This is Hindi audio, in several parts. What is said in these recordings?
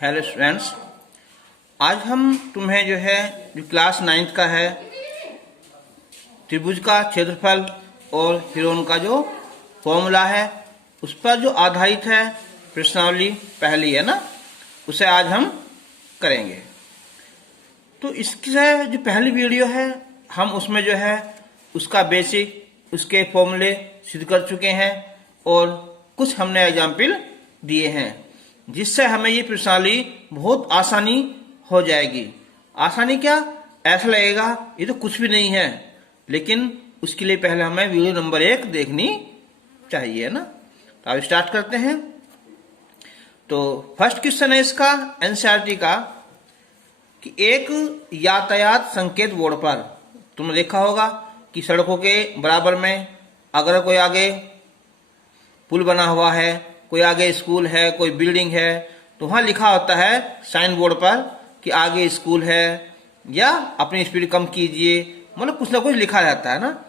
हेलो स्टूडेंट्स, आज हम तुम्हें जो क्लास 9th का है त्रिभुज का क्षेत्रफल और हिरोन का जो फॉर्मूला है उस पर जो आधारित है प्रश्नावली पहली है ना, उसे आज हम करेंगे। तो इसकी जो पहली वीडियो है हम उसमें उसका बेसिक उसके फॉर्मूले सिद्ध कर चुके हैं और कुछ हमने एग्जाम्पल दिए हैं, जिससे हमें ये प्रश्नावली बहुत आसानी हो जाएगी। आसानी क्या, ऐसा लगेगा ये तो कुछ भी नहीं है, लेकिन उसके लिए पहले हमें वीडियो नंबर 1 देखनी चाहिए ना। तो अब स्टार्ट करते हैं। तो फर्स्ट क्वेश्चन है इसका एनसीईआरटी का कि एक यातायात संकेत बोर्ड पर तुमने देखा होगा कि सड़कों के बराबर में अगर कोई आगे पुल बना हुआ है, कोई आगे स्कूल है, कोई बिल्डिंग है, तो वहां लिखा होता है साइन बोर्ड पर कि आगे स्कूल है या अपनी स्पीड कम कीजिए, मतलब कुछ ना कुछ लिखा रहता है ना।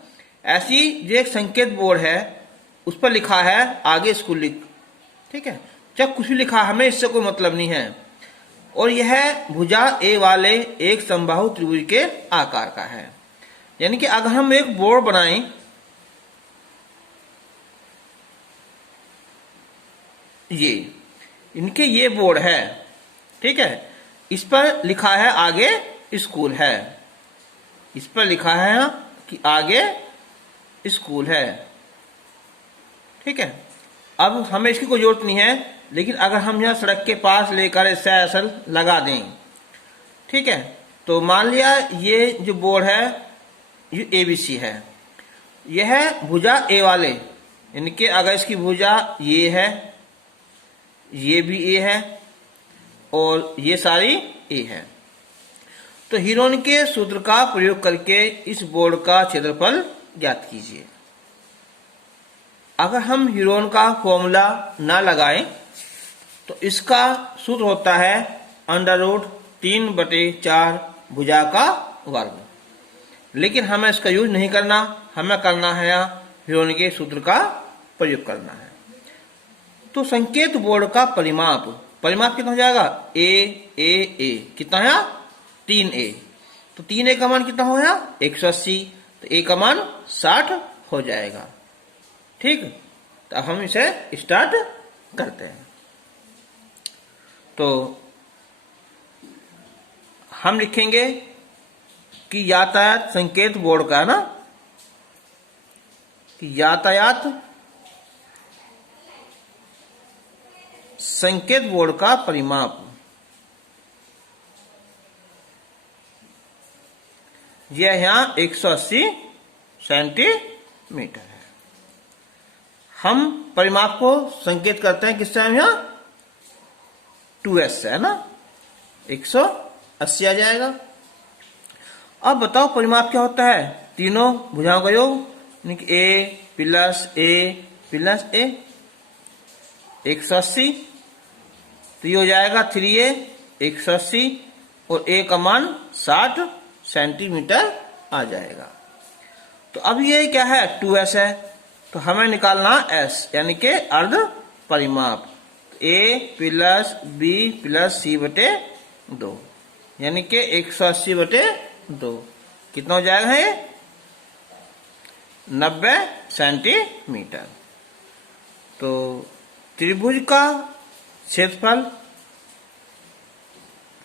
ऐसी जो एक संकेत बोर्ड है उस पर लिखा है आगे स्कूल लिख, ठीक है, चाहे कुछ भी लिखा, हमें इससे कोई मतलब नहीं है। और यह भुजा ए वाले एक समबाहु त्रिभुज के आकार का है। यानी कि अगर हम एक बोर्ड बनाएं, ये बोर्ड है, ठीक है, इस पर लिखा है आगे स्कूल है, इस पर लिखा है कि आगे स्कूल है, ठीक है। अब हमें इसकी कोई जरूरत नहीं है, लेकिन अगर हम यहां सड़क के पास लेकर ऐसा ऐसा लगा दें, ठीक है, तो मान लिया ये जो बोर्ड है ये एबीसी है, यह भुजा ए वाले, यानी कि अगर इसकी भुजा ये है, ये भी ए है और ये सारी ए है, तो हिरोन के सूत्र का प्रयोग करके इस बोर्ड का क्षेत्रफल ज्ञात कीजिए। अगर हम हिरोन का फॉर्मूला ना लगाएं तो इसका सूत्र होता है √3/4 भुजा का वर्ग, लेकिन हमें इसका यूज नहीं करना, हमें करना है हिरोन के सूत्र का प्रयोग करना है। तो संकेत बोर्ड का परिमाप कितना हो जाएगा, ए कितना है 3a, तो 3a का मान कितना हो गया 180, तो a का मान 60 हो जाएगा, ठीक। तो अब हम इसे स्टार्ट करते हैं। तो हम लिखेंगे कि यातायात संकेत बोर्ड का ना, कि यातायात संकेत बोर्ड का परिमाप यह यहां 180 सेंटीमीटर है। हम परिमाप को संकेत करते हैं किससे, हम यहां 2s से, है ना, 180 आ जाएगा। अब बताओ परिमाप क्या होता है, तीनों भुजाओं का योग, यानी कि a प्लस a 180, तो ये हो जाएगा 3a 180 और a का मान 60 सेंटीमीटर आ जाएगा। तो अब ये क्या है 2s है, तो हमें निकालना s, यानी कि अर्ध परिमाप, a plus b plus c/2, यानी कि 180/2 कितना हो जाएगा, ये 90 सेंटीमीटर। तो त्रिभुज का क्षेत्रफल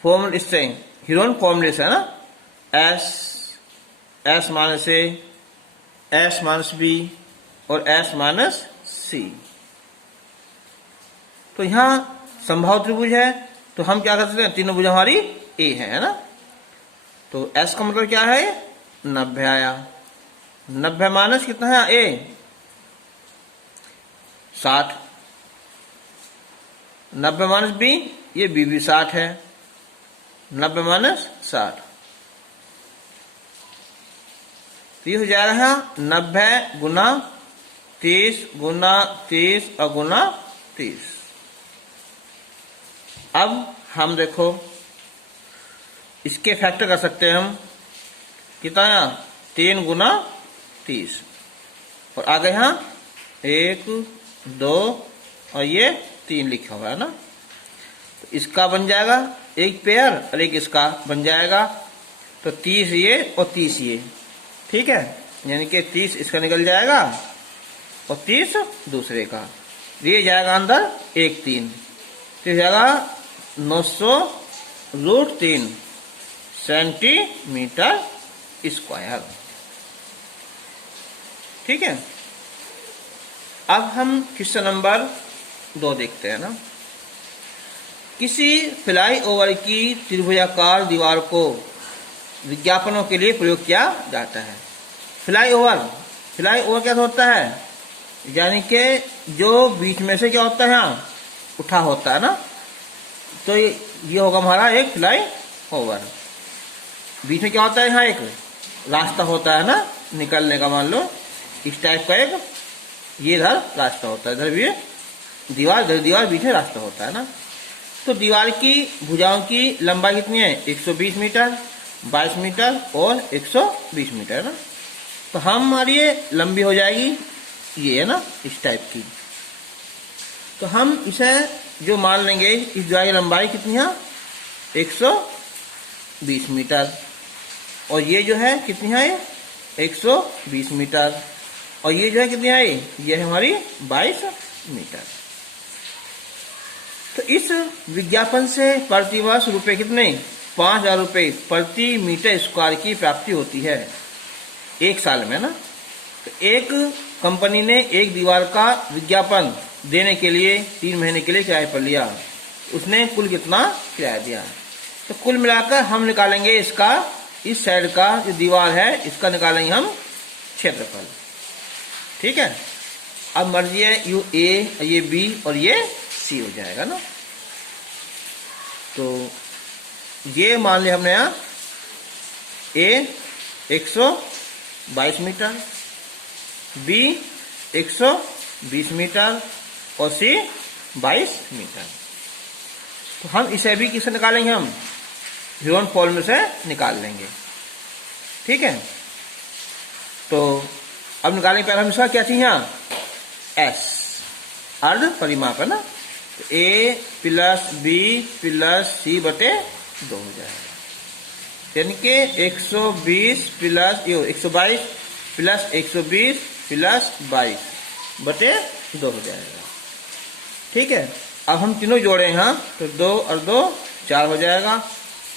फॉर्मूला इससे हिरोन फॉर्मूले से है ना, s minus a, s minus b और s माइनस c। तो यहां समबाहु त्रिभुज है, तो हम क्या कर सकते हैं, तीनों भुजा हमारी a है ना। तो s का मतलब क्या है 90 आया, 90 माइनस कितना है a 60, 90 माइनस b, ये b भी 60 है, 90 माइनस 60, तो ये हो जा रहा है 90 गुना 30 गुना 30 और गुना 30। अब हम देखो इसके फैक्टर कर सकते हैं हम, कितना 3 गुना 30 और आगे यहां 1 2 और ये 3 लिखा हुआ है ना। तो इसका बन जाएगा एक पेयर और एक इसका बन जाएगा। तो 30 ये और 30 ये, ठीक है, यानी कि 30 इसका निकल जाएगा और 30 दूसरे का। ये जाएगा अंदर 1 3, तो जाएगा 900√3 सेंटीमीटर स्क्वायर, ठीक है। अब हम क्वेश्चन नंबर 2 देखते हैं ना। किसी फ्लाई ओवर की त्रिभुजाकार दीवार को विज्ञापनों के लिए प्रयोग किया जाता है। फ्लाई ओवर क्या होता है, यानी कि जो बीच में से क्या होता है, यहाँ उठा होता है ना, तो ये होगा हमारा एक फ्लाई ओवर। बीच में क्या होता है, यहाँ एक रास्ता होता है ना निकलने का, मान लो इस टाइप का एक ये इधर रास्ता होता है, इधर भी दीवार बीच में रास्ता होता है ना। तो दीवार की भुजाओं की लंबाई कितनी है, 120 मीटर, 22 मीटर और 120 मीटर ना। तो हमारी ये लंबी हो जाएगी, ये है ना इस टाइप की। तो हम इसे जो मान लेंगे, इस दीवार की लंबाई कितनी है, 120 मीटर, और ये जो है कितनी है, 120 मीटर, और ये जो है कितनी है, ये है हमारी 22 मीटर। तो इस विज्ञापन से प्रतिवर्ष रुपए कितने, 5000 रुपये प्रति मीटर स्क्वायर की प्राप्ति होती है एक साल में ना। तो एक कंपनी ने एक दीवार का विज्ञापन देने के लिए 3 महीने के लिए किराए पर लिया, उसने कुल कितना किराया दिया। तो कुल मिलाकर हम निकालेंगे इसका, इस साइड का जो दीवार है इसका निकालेंगे हम क्षेत्रफल, ठीक है। अब मर्जी है ये बी और ये सी हो जाएगा ना। तो ये मान लिया हमने यहाँ ए 122 मीटर, बी 120 मीटर और सी 22 मीटर। तो हम इसे भी किससे निकालेंगे, हम ह्यूरन फॉर्मूले से निकाल लेंगे, ठीक है। तो अब निकालेंगे, पहले हम इसका क्या चाहिए, यहाँ एस अर्ध परिमाप है ना। तो ए प्लस बी प्लस सी बटे 2 हो जाएगा, यानी कि 120 प्लस 122 प्लस 120 प्लस 22 बटे 2 हो जाएगा, ठीक है। अब हम तीनों जोड़े यहाँ, तो 2 और 2 4 हो जाएगा,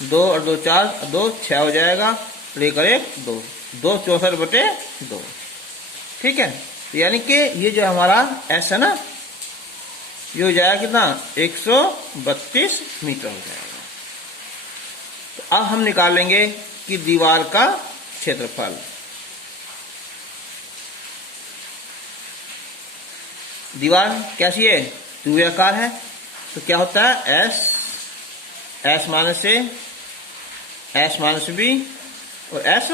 2 और 2 4 और 2 6 हो जाएगा, लेकर 1 2 2 64 बटे 2, ठीक है। यानी कि ये जो हमारा एस है ना, ये हो जाएगा कितना, 132 मीटर हो जाएगा। तो अब हम निकालेंगे कि दीवार का क्षेत्रफल। दीवार कैसी है, त्रिभुजाकार है, तो क्या होता है, एस माइनस ए, एस माइनस बी और एस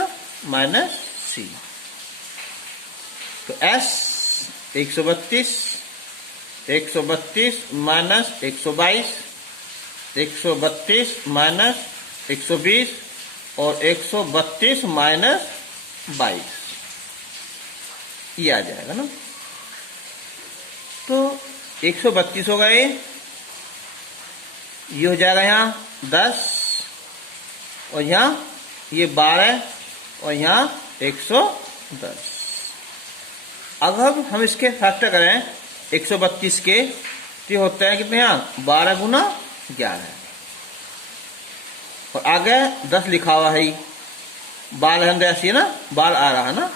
माइनस सी। तो एस 132 माइनस 122, 132 माइनस 120 और 132 माइनस 22, ये आ जाएगा ना। तो 132 हो गए, ये हो जाएगा यहाँ 10 और यहाँ ये 12 और यहाँ 110। अब हम इसके फैक्टर करें 132 के, तो ये होता है कितने, यहाँ 12 गुना 11 और आगे 10 लिखा हुआ है, 12 अंदर ऐसी है ना, 12 आ रहा है ना,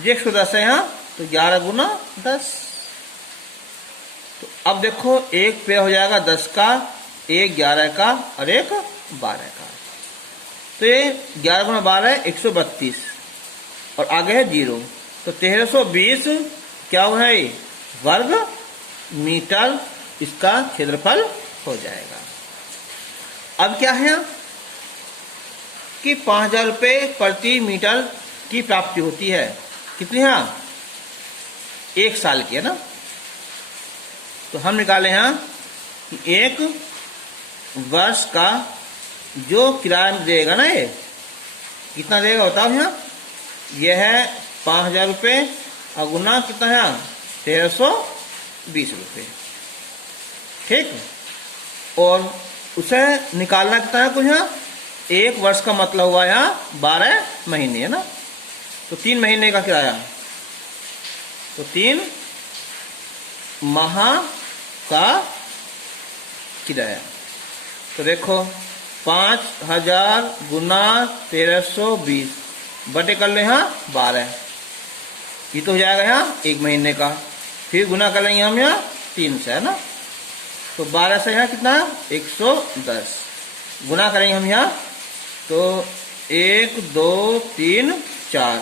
ये 110 है यहाँ, तो 11 गुना 10। तो अब देखो एक पे हो जाएगा 10 का, एक 11 का और एक 12 का। तो ये 11 गुना 12 132 और आगे है 0, तो 1320 क्या हुआ है, वर्ग मीटर इसका क्षेत्रफल हो जाएगा। अब क्या है कि 5000 रुपये प्रति मीटर की प्राप्ति होती है, कितनी है, एक साल की है ना। तो हम निकाले हैं कि एक वर्ष का जो किराया देगा ना, ये कितना देगा बताओ। यहाँ यह है 5000 रुपये और गुना कितना है, 1320 रुपये, ठीक। और उसे निकालना कितना है कुछ यहाँ 1 वर्ष का मतलब हुआ यहाँ 12 महीने है ना। तो 3 महीने का किराया, तो 3 माह का किराया। तो देखो 5000 गुना 1320 बटे कर ले यहाँ 12, ये तो हो जाएगा यहाँ 1 महीने का। फिर गुना कर लेंगे हम यहाँ 3 से है ना। तो 12 से यहाँ कितना 110 गुना करेंगे हम यहाँ, तो 1 2 3 4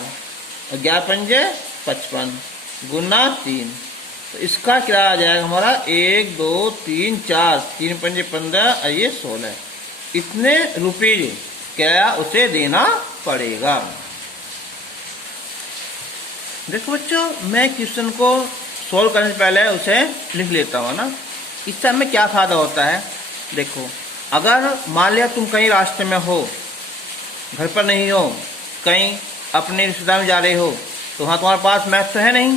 और 11 पंजे 55 गुना 3, तो इसका किराया आ जाएगा हमारा 1 2 3 4 3 पंजे 15 और ये 16, इतने रुपये किराया उसे देना पड़ेगा। देखो बच्चों, मैं क्वेश्चन को सोल्व करने से पहले उसे लिख लेता हूँ ना। इससे हमें क्या फायदा होता है, देखो अगर मान लिया तुम कहीं रास्ते में हो, घर पर नहीं हो, कहीं अपने रिश्तेदार में जा रहे हो, तो वहाँ तुम्हारे पास मैथ तो है नहीं,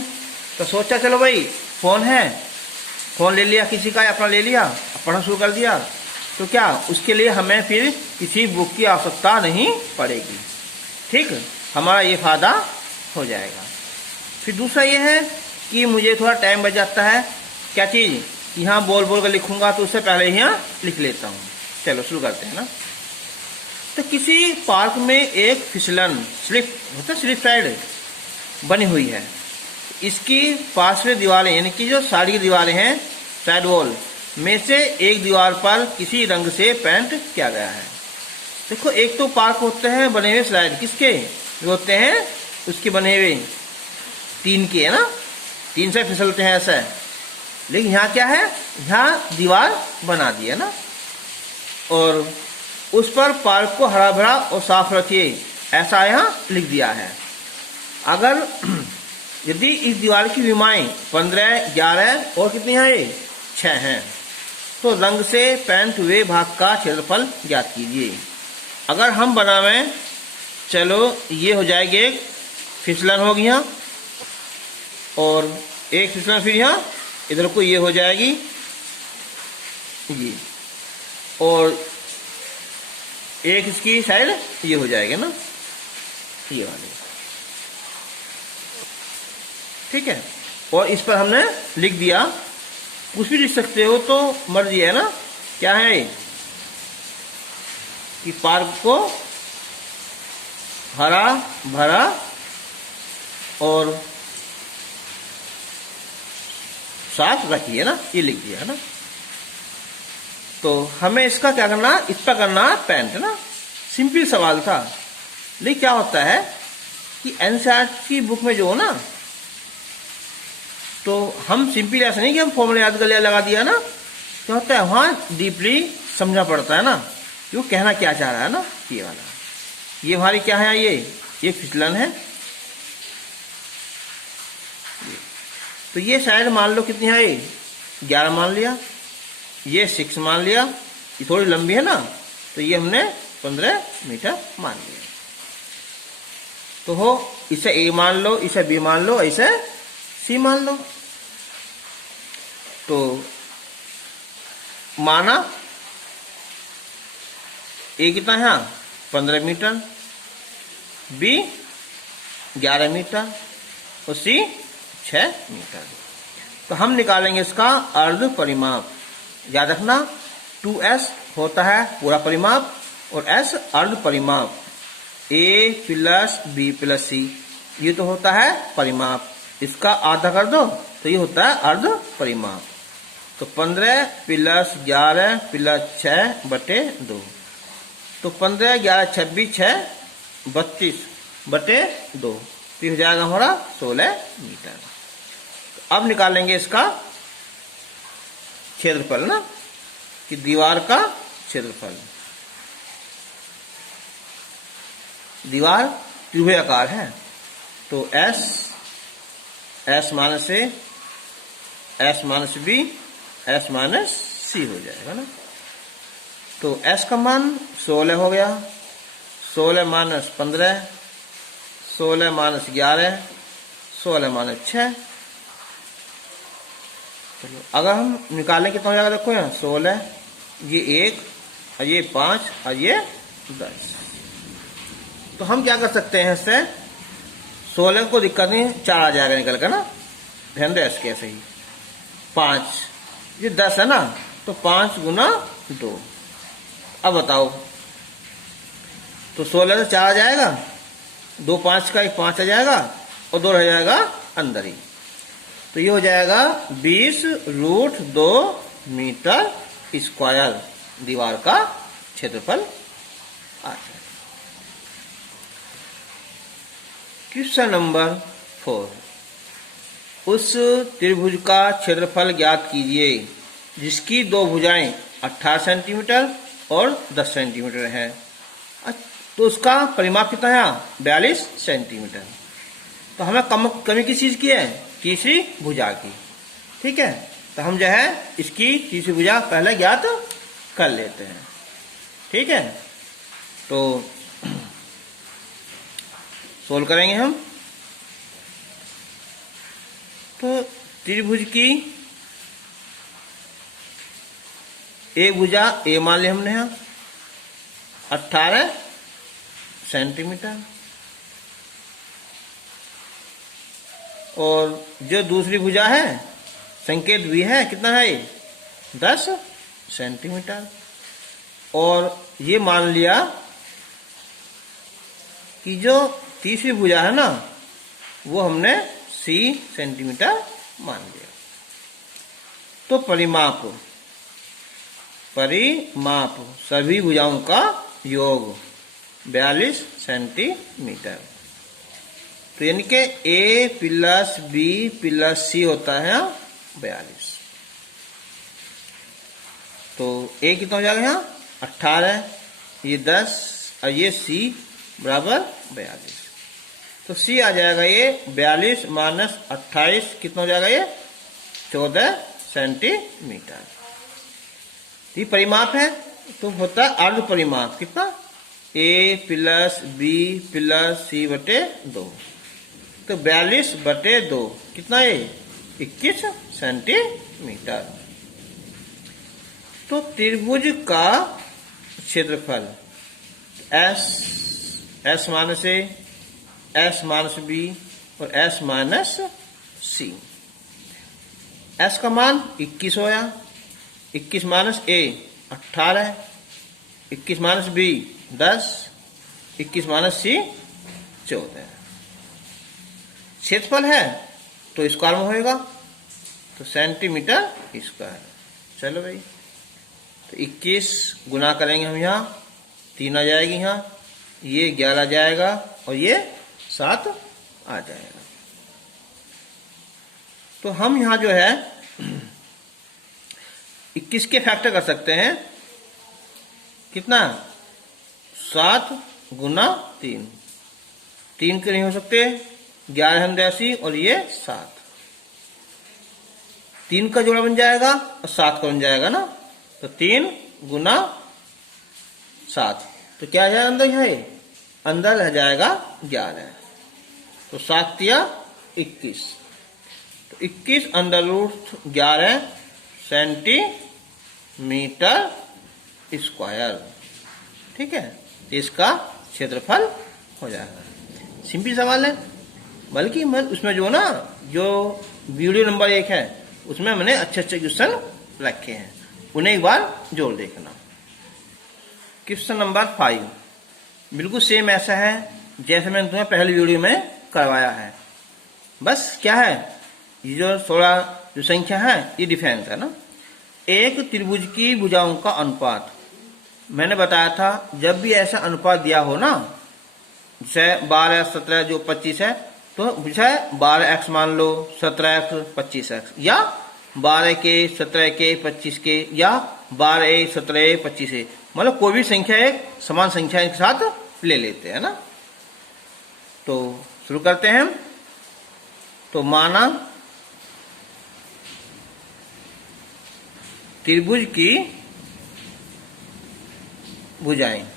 तो सोचा चलो भाई फ़ोन है, फ़ोन ले लिया किसी का, अपना ले लिया, पढ़ना शुरू कर दिया, तो क्या उसके लिए हमें फिर किसी बुक की आवश्यकता नहीं पड़ेगी। ठीक, हमारा ये फ़ायदा हो जाएगा। फिर दूसरा ये है कि मुझे थोड़ा टाइम बच जाता है, क्या चीज़, यहाँ बोल बोल कर लिखूंगा तो उससे पहले ही यहाँ लिख लेता हूँ। चलो शुरू करते हैं ना। तो किसी पार्क में एक फिसलन स्लिप होता है, स्लिप साइड बनी हुई है। इसकी पार्श्व दीवारें यानी कि जो साइड की दीवारें हैं, साइड वॉल में से एक दीवार पर किसी रंग से पेंट किया गया है। देखो एक तो पार्क होते हैं बने हुए स्लाइड, किसके जो होते हैं उसके बने हुए टीन के है ना, टीन से फिसलते हैं ऐसा। लेकिन यहाँ क्या है, यहाँ दीवार बना दी है ना, और उस पर पार्क को हरा भरा और साफ रखिए ऐसा यहाँ लिख दिया है। अगर यदि इस दीवार की विमाएं 15 11 और कितनी है, 6 हैं, तो रंग से पेंट हुए भाग का क्षेत्रफल ज्ञात कीजिए। अगर हम बनावें, चलो ये हो जाएगी एक फिसलन होगी यहाँ, और एक फिसलन फिर यहाँ इधर को ये हो जाएगी ये, और एक इसकी साइड ये हो जाएगा ना, ये वाली। ठीक है, और इस पर हमने लिख दिया, कुछ भी लिख सकते हो तो मर्जी है ना। क्या है कि पार्क को हरा भरा और साफ रखिए ना, ये लिख दिया है ना। तो हमें इसका क्या करना, इस पर करना पेंट ना। सिंपल सवाल था, लेकिन क्या होता है कि एनसीईआरटी की बुक में जो हो ना, तो हम सिंपल ऐसा नहीं कि हम फॉर्मूला याद कर लिया लगा दिया ना, क्या होता है वहाँ डीपली समझना पड़ता है ना, जो कहना क्या चाह रहा है ना। ये वाला, ये हमारी क्या है, ये फिसलन है। तो ये शायद मान लो कितनी है, 11 मान लिया, ये 6 मान लिया, ये थोड़ी लंबी है ना, तो ये हमने 15 मीटर मान लिया। तो हो इसे ए मान लो, इसे बी मान लो, इसे सी मान लो। तो माना ए कितना है 15 मीटर, बी 11 मीटर और सी 6 मीटर। तो हम निकालेंगे इसका अर्ध परिमाप। याद रखना 2s होता है पूरा परिमाप और s अर्ध परिमाप। a प्लस बी प्लस सी ये तो होता है परिमाप, इसका आधा कर दो तो ये होता है अर्ध परिमाप। तो 15 प्लस 11 प्लस 6 बटे 2, तो 15 11 26 6 32 बटे 2, तो हो जाएगा हमारा 16 मीटर। तो अब निकालेंगे इसका क्षेत्रफल ना, कि दीवार का क्षेत्रफल। दीवार त्रिभुजाकार है, तो S minus A, S minus B, S minus C हो जाएगा ना। तो S का मान 16 हो गया, 16 माइनस 15, 16 माइनस 11, 16 माइनस 6। चलो अगर हम निकालें कितना हो जाएगा, देखो यहाँ 16 ये 1 और ये 5 और ये 10। तो हम क्या कर सकते हैं इससे, 16 को दिक्कत नहीं, 4 आ जाएगा निकल कर ना, ध्यान दे इसके ऐसे ही। 5 ये 10 है ना, तो 5 गुना 2। अब बताओ, तो 16 से 4 आ जाएगा, 2 5 का 1 5 आ जाएगा और 2 रह जाएगा अंदर ही। तो ये हो जाएगा 20√2 मीटर स्क्वायर दीवार का क्षेत्रफल आ जाएगा। क्वेश्चन नंबर 4, उस त्रिभुज का क्षेत्रफल ज्ञात कीजिए जिसकी 2 भुजाएं 18 सेंटीमीटर और 10 सेंटीमीटर है। तो उसका परिमाप कितना है, 42 सेंटीमीटर। तो हमें कमी किस चीज की है, तीसरी भुजा की। ठीक है, तो हम जो है इसकी तीसरी भुजा पहले ज्ञात कर लेते हैं। ठीक है, तो सोल्व करेंगे हम। तो त्रिभुज की एक भुजा ए मान ली हमने यहाँ 18 सेंटीमीटर, और जो दूसरी भुजा है संकेत भी है, कितना है, 10 सेंटीमीटर। और ये मान लिया कि जो तीसरी भुजा है ना, वो हमने 30 सेंटीमीटर मान लिया। तो परिमाप सभी भुजाओं का योग 42 सेंटीमीटर। तो यानी कि A + B + C होता है 42। तो A कितना हो जाएगा यहाँ, 18, ये 10 और ये C बराबर 42। तो C आ जाएगा ये 42 - 28 कितना हो जाएगा, ये 14 सेंटीमीटर। ये परिमाप है, तो होता है अर्ध परिमाप, कितना, A + B + C बटे 2। तो 42/2 कितना है, 21 सेंटीमीटर। तो त्रिभुज का क्षेत्रफल S minus A, S minus B और S माइनस C। S का मान 21 होया, 21 minus A 18, 21 minus B 10, 21 minus C 14। क्षेत्रफल है तो स्क्वायर में होएगा, तो सेंटीमीटर स्क्वायर। चलो भाई, तो 21 गुना करेंगे हम, यहाँ 3 आ जाएगी, यहाँ ये 11 आ जाएगा और ये 7 आ जाएगा। तो हम यहाँ जो है 21 के फैक्टर कर सकते हैं, कितना, 7 गुना 3, 3 के नहीं हो सकते, 11 हम 80 और ये 7, 3 का जोड़ा बन जाएगा और 7 का बन जाएगा ना, तो 3 गुना 7, तो क्या है अंदर, है अंदर रह जाएगा 11, तो 7 तिया 21, तो 21 √11 सेंटीमीटर स्क्वायर। ठीक है, इसका क्षेत्रफल हो जाएगा। सिंपल सवाल है, बल्कि मैं उसमें जो ना, जो वीडियो नंबर 1 है उसमें मैंने अच्छे क्वेश्चन रखे हैं, उन्हें एक बार जोड़ देखना। क्वेश्चन नंबर 5 बिल्कुल सेम ऐसा है जैसे मैंने तुम्हें पहली वीडियो में करवाया है, बस क्या है, ये जो 16 जो संख्या है ये डिफरेंस है ना। एक त्रिभुज की भुजाओं का अनुपात, मैंने बताया था जब भी ऐसा अनुपात दिया हो ना, जैसे 12 17 जो 25 है, तो जैसे 12x मान लो, 17x 25x, या 12 के 17 के 25 के, या 12 17 25, मतलब कोई भी संख्या एक समान संख्या के साथ ले लेते हैं ना। तो शुरू करते हैं। तो माना त्रिभुज की भुजाएं,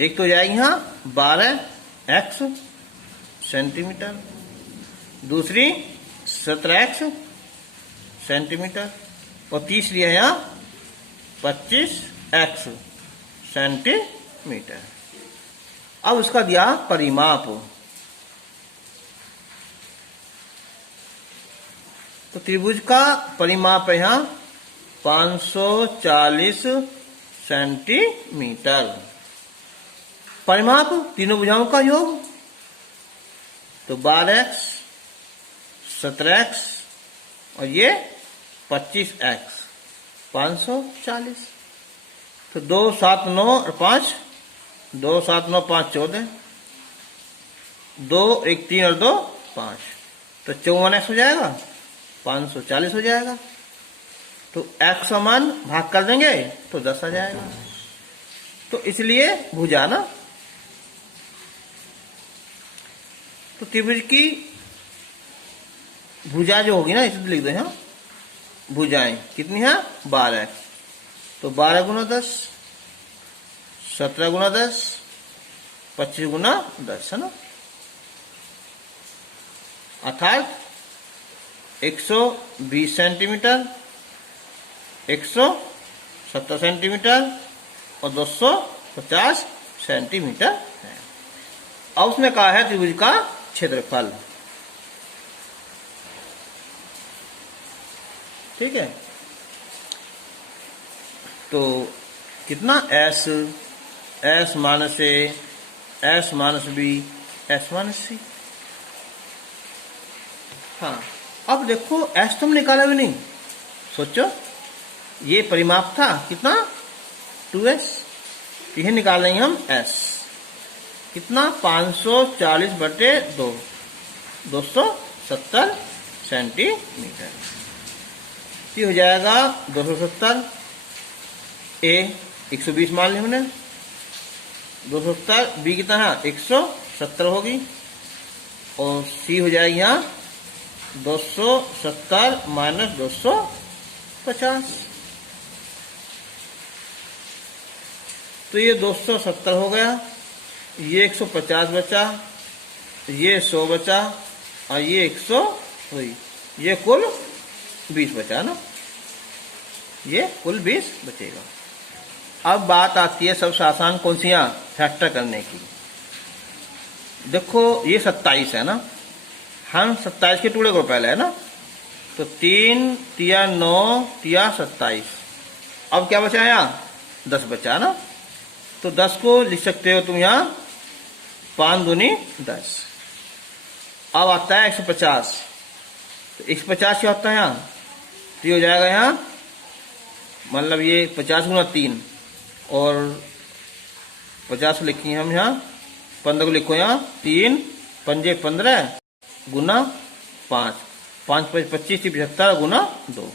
एक तो जाएगी यहां 12x सेंटीमीटर, दूसरी 17x सेंटीमीटर, और तीसरी है यहाँ 25x सेंटीमीटर। अब उसका दिया परिमाप, तो त्रिभुज का परिमाप है यहाँ 540 सेंटीमीटर। परिमाप तीनों भुजाओं का योग, तो 12x 17x और ये 25x 540। तो 2 7 9 और 5, 2 7 9 5 14, 2 1 3 और 2 5, तो 54x हो जाएगा, 540 हो जाएगा। तो x का मान भाग कर देंगे तो 10 आ जाएगा। तो इसलिए भुजा ना, तो त्रिभुज की भुजा जो होगी ना, इसे लिख दो यहाँ, भुजाएं कितनी है 12, तो 12 गुना 10, 17 गुना 10, 25 गुना 10 है ना, अर्थात 120 सेंटीमीटर, 170 सेंटीमीटर और 250 सेंटीमीटर है। अब उसने कहा है त्रिभुज का क्षेत्रफल। ठीक है, तो कितना S minus A, S minus B, S minus C। हाँ, अब देखो S तुम निकाला भी नहीं, सोचो ये परिमाप था कितना 2S, यह निकाल लेंगे हम S कितना 540 बटे 2, 270 सेंटीमीटर। ये हो जाएगा 270, A 120 मान लिया हमने, 270, B कितना है 170 होगी, और C हो जाएगी यहाँ 270 माइनस 250, तो ये 270 हो गया, ये 150 बचा, ये 100 बचा और ये 100 हुई, ये कुल 20 बचा ना, ये कुल 20 बचेगा। अब बात आती है सबसे आसान कौन सी, यहाँ फैक्टर करने की। देखो ये 27 है ना, हम 27 के टुकड़े को पहले है ना, तो 3 तिया 9 तिया 27, अब क्या बचा यहाँ 10 बचा ना, तो 10 को लिख सकते हो तुम यहाँ 5 दूनी 10। अब आता है 150, तो 150 क्या होता है यहाँ, तो ये हो जाएगा यहाँ, मतलब ये 50 गुना 3 और 50 को लिखेंगे हम यहाँ, 15 को लिखो यहाँ, 3 पंजे 15 गुना 5, 5 5 25 75 गुना 2।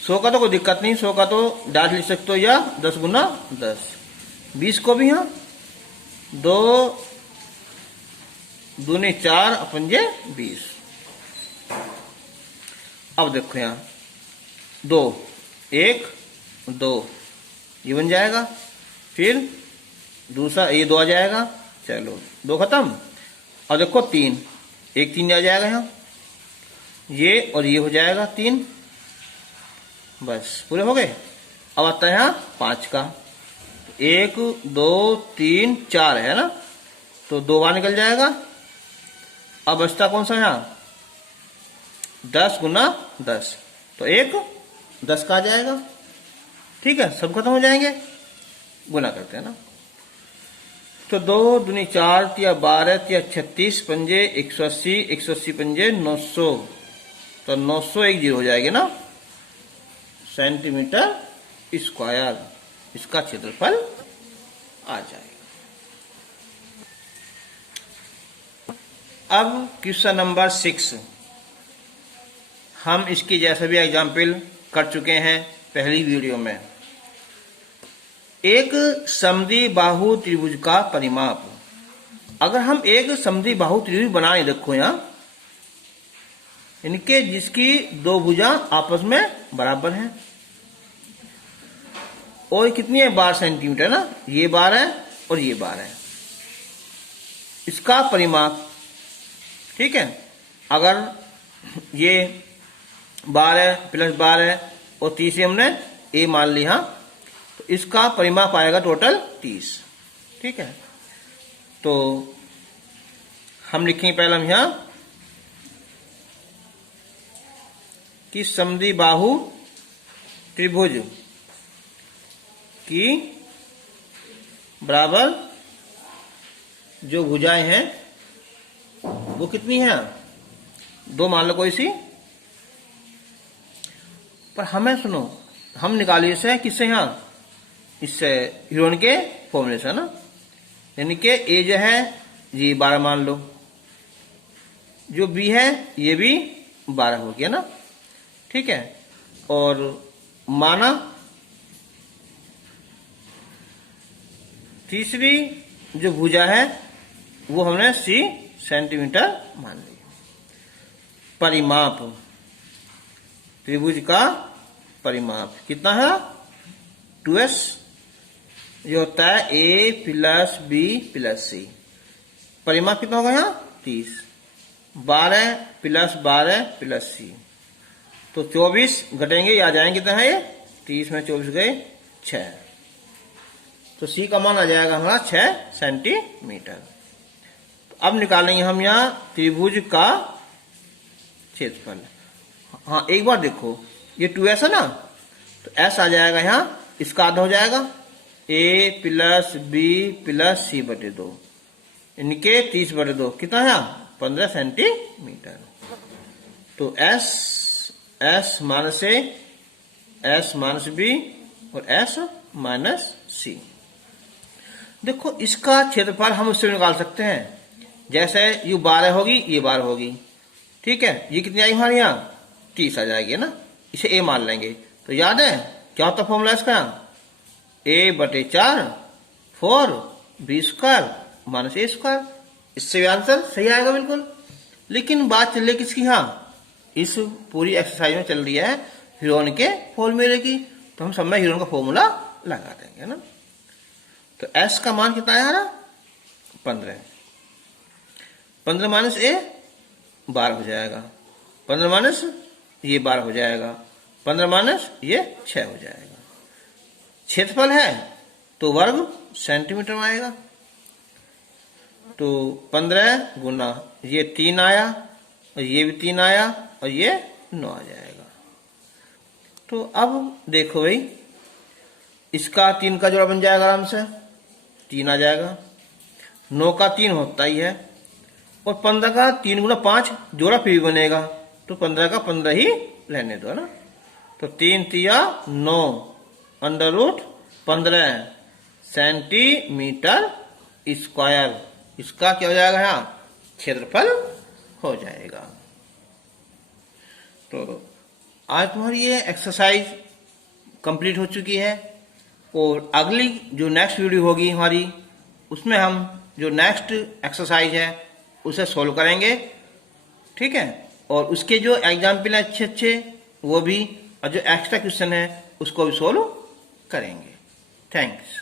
100 का तो कोई दिक्कत नहीं, 100 का तो डायरेक्ट लिख सकते हो, या 10 गुना 10। 20 को भी यहाँ 2 दूनी 4 पंजे 20। अब देखो यहाँ 2 1 2 ये बन जाएगा, फिर दूसरा ये 2 आ जाएगा, चलो 2 खत्म। और देखो 3 1 3 आ जाएगा यहाँ, ये और ये हो जाएगा 3, बस पूरे हो गए। अब आता है यहाँ 5 का, 1 2 3 4 है ना, तो 2 बार निकल जाएगा। अब बचता कौन सा यहाँ 10 गुना 10, तो 1 10 का आ जाएगा। ठीक है, सब खत्म हो जाएंगे, गुना करते हैं ना, तो 2 दूनी 4 तिया 12 तिया 36 पंजे 180, 180 पंजे 900, तो 900 एक 0 हो जाएगी ना, सेंटीमीटर स्क्वायर इसका क्षेत्रफल आ जाएगा। अब क्वेश्चन नंबर 6, हम इसकी जैसा भी एग्जाम्पल कर चुके हैं पहली वीडियो में। एक समद्विबाहु त्रिभुज का परिमाप, अगर हम एक समद्विबाहु त्रिभुज बनाए, देखो यहाँ इनके जिसकी 2 भुजा आपस में बराबर हैं, और कितनी है 12 सेंटीमीटर ना, ये 12 है और ये 12 है, इसका परिमाप। ठीक है, अगर ये 12 प्लस 12 और तीसरे हमने a मान लिया, इसका परिमाप आएगा टोटल 30। ठीक है, तो हम लिखेंगे पहले हम यहां कि समद्वि बाहु त्रिभुज की बराबर जो भुजाएं हैं वो कितनी हैं? 2 मान लो कोई सी। पर हमें सुनो, हम निकालिए इसे किससे? यहां इससे हीरोन के फॉर्मूले से ना, यानी कि ए जो है ये 12 मान लो, जो बी है ये भी 12 हो गया ना। ठीक है, और माना तीसरी जो भुजा है वो हमने सी सेंटीमीटर मान ली। परिमाप, त्रिभुज का परिमाप कितना है? 2s, जो होता है a प्लस बी प्लस सी। परिमाप कितना होगा यहाँ? 30। 12 प्लस 12 प्लस सी, तो 24 घटेंगे, आ जाएंगे कितना है ये? 30 में 24 गए 6, तो सी का मान आ जाएगा हमारा 6 सेंटीमीटर। अब निकालेंगे हम यहाँ त्रिभुज का क्षेत्रफल। हाँ, एक बार देखो, ये 2s है ना, तो s आ जाएगा यहाँ, इसका आधा हो जाएगा a प्लस बी प्लस सी बटे 2, यानी कि 30 बटे 2 कितना है? 15 सेंटीमीटर। तो s minus a, s minus b और s माइनस c। देखो, इसका क्षेत्रफल हम उससे निकाल सकते हैं। जैसे ये 12 होगी, ये 12 होगी। ठीक है, ये कितनी आएगी हमारे यहाँ? 30 आ जाएगी ना। इसे a मान लेंगे, तो याद है क्या होता फॉर्मूला इसका? a बटे 4 4 b square minus a square. इससे भी आंसर सही आएगा बिल्कुल। लेकिन बात चल रही किसकी? यहाँ इस पूरी एक्सरसाइज में चल रही है हीरोन के फॉर्मूले की, तो हम सब में हीरोन का फॉर्मूला लगा देंगे ना। तो s का मान कितना है हमारा? 15। 15 माइनस a 12 हो जाएगा, 15 माइनस ये 12 हो जाएगा, 15 माइनस ये 6 हो जाएगा। क्षेत्रफल है तो वर्ग सेंटीमीटर में आएगा, तो 15 गुना ये 3 आया और ये भी 3 आया और ये 9 आ जाएगा। तो अब देखो भाई, इसका 3 का जोड़ा बन जाएगा आराम से, 3 आ जाएगा। 9 का 3 होता ही है, और 15 का 3 गुना 5 जोड़ा फिर भी बनेगा, तो 15 का 15 ही रहने दो ना। तो 3 तिया 9 अंडर रूट 15 सेंटीमीटर स्क्वायर, इसका क्या हो जाएगा? यहाँ क्षेत्रफल हो जाएगा। तो आज तुम्हारी ये एक्सरसाइज कंप्लीट हो चुकी है, और अगली जो नेक्स्ट वीडियो होगी हमारी, उसमें हम जो नेक्स्ट एक्सरसाइज है उसे सोल्व करेंगे। ठीक है, और उसके जो एग्जाम्पल है अच्छे अच्छे वो भी, और जो एक्स्ट्रा क्वेश्चन है उसको भी सोल्व करेंगे। थैंक्स।